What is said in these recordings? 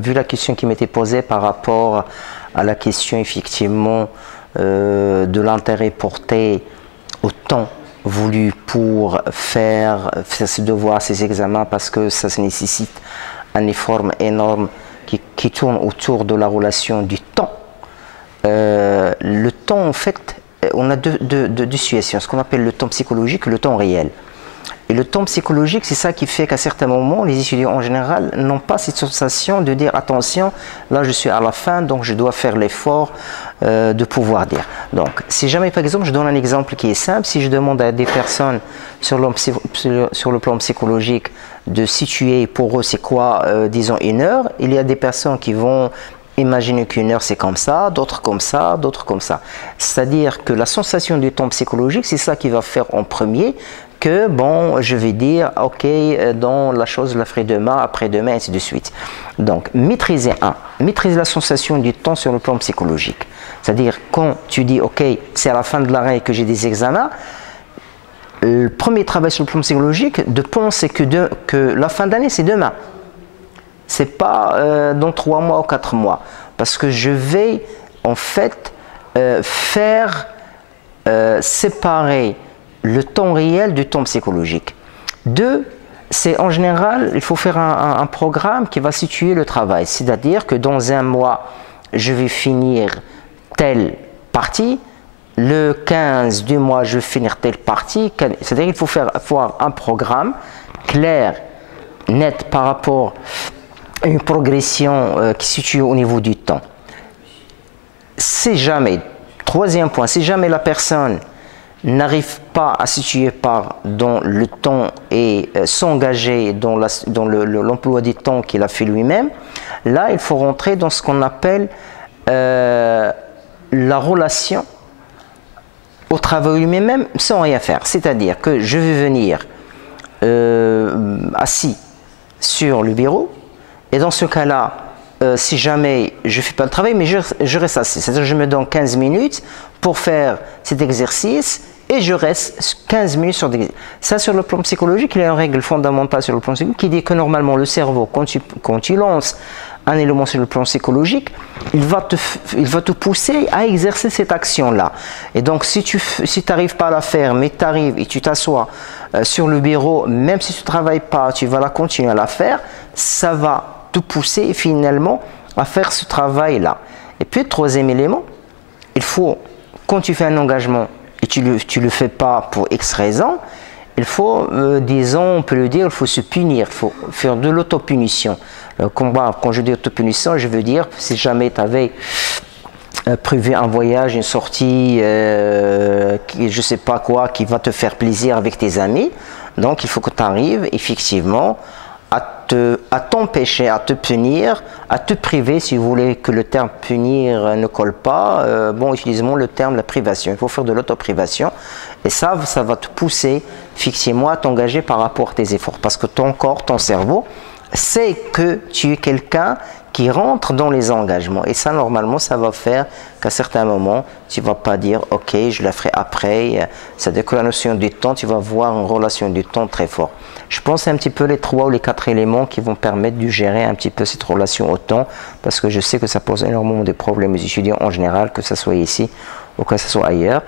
Vu la question qui m'était posée par rapport à la question effectivement de l'intérêt porté au temps voulu pour faire ses devoirs, ses examens, parce que ça nécessite un effort énorme qui tourne autour de la relation du temps. Le temps, en fait, on a deux situations, ce qu'on appelle le temps psychologique et le temps réel. Et le temps psychologique, c'est ça qui fait qu'à certains moments, les étudiants en général n'ont pas cette sensation de dire attention, là je suis à la fin, donc je dois faire l'effort de pouvoir dire. Donc, si jamais, par exemple, je donne un exemple qui est simple, si je demande à des personnes sur le plan psychologique de situer pour eux c'est quoi, disons, une heure, il y a des personnes qui vont imaginer qu'une heure c'est comme ça, d'autres comme ça, d'autres comme ça. C'est-à-dire que la sensation du temps psychologique, c'est ça qui va faire en premier que, bon, je vais dire, ok, dans la chose, je la ferai demain, après-demain, ainsi de suite. Donc, maîtriser la sensation du temps sur le plan psychologique. C'est-à-dire, quand tu dis, ok, c'est à la fin de l'année que j'ai des examens, le premier travail sur le plan psychologique, de penser que la fin d'année, c'est demain. C'est pas dans 3 mois ou 4 mois. Parce que je vais, en fait, faire séparer le temps réel du temps psychologique. 2, c'est en général, il faut faire un programme qui va situer le travail. C'est-à-dire que dans un mois, je vais finir telle partie. Le 15 du mois, je vais finir telle partie. C'est-à-dire qu'il faut avoir un programme clair, net par rapport à une progression qui se situe au niveau du temps. Si jamais, troisième point, si jamais la personne n'arrive pas à situer dans le temps et s'engager dans l'emploi du temps qu'il a fait lui-même, là il faut rentrer dans ce qu'on appelle la relation au travail lui-même sans rien faire. C'est-à-dire que je vais venir assis sur le bureau et dans ce cas-là, si jamais je ne fais pas le travail, mais je reste assis. C'est-à-dire que je me donne 15 minutes pour faire cet exercice et je reste 15 minutes sur l'exercice. Ça, sur le plan psychologique, il y a une règle fondamentale sur le plan psychologique qui dit que normalement le cerveau, quand tu lances un élément sur le plan psychologique, il va te pousser à exercer cette action-là. Et donc, si tu n'arrives pas à la faire, mais tu arrives et tu t'assois sur le bureau, même si tu ne travailles pas, tu vas la continuer à la faire, ça va te pousser finalement à faire ce travail-là. Et puis, le troisième élément, il faut, quand tu fais un engagement et tu le fais pas pour X raison, il faut, disons, on peut le dire, il faut se punir, il faut faire de l'autopunition. Quand je dis autopunition, je veux dire, si jamais tu avais prévu un voyage, une sortie, je ne sais pas quoi, qui va te faire plaisir avec tes amis, donc il faut que tu arrives effectivement à t'empêcher, à te punir, à te priver, si vous voulez que le terme punir ne colle pas, utilisons le terme la privation. Il faut faire de l'autoprivation et ça va te pousser effectivement à t'engager par rapport à tes efforts parce que ton corps, ton cerveau, sait que tu es quelqu'un qui rentre dans les engagements et ça normalement ça va faire qu'à certains moments tu ne vas pas dire ok je la ferai après, c'est-à-dire que la notion du temps, tu vas voir une relation du temps très forte. Je pense un petit peu les 3 ou les 4 éléments qui vont permettre de gérer un petit peu cette relation au temps parce que je sais que ça pose énormément de problèmes aux étudiants en général, que ce soit ici ou que ce soit ailleurs.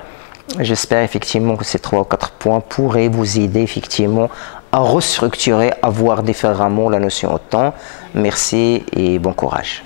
J'espère effectivement que ces 3 ou 4 points pourraient vous aider effectivement à restructurer, à voir différemment la notion au temps. Merci et bon courage.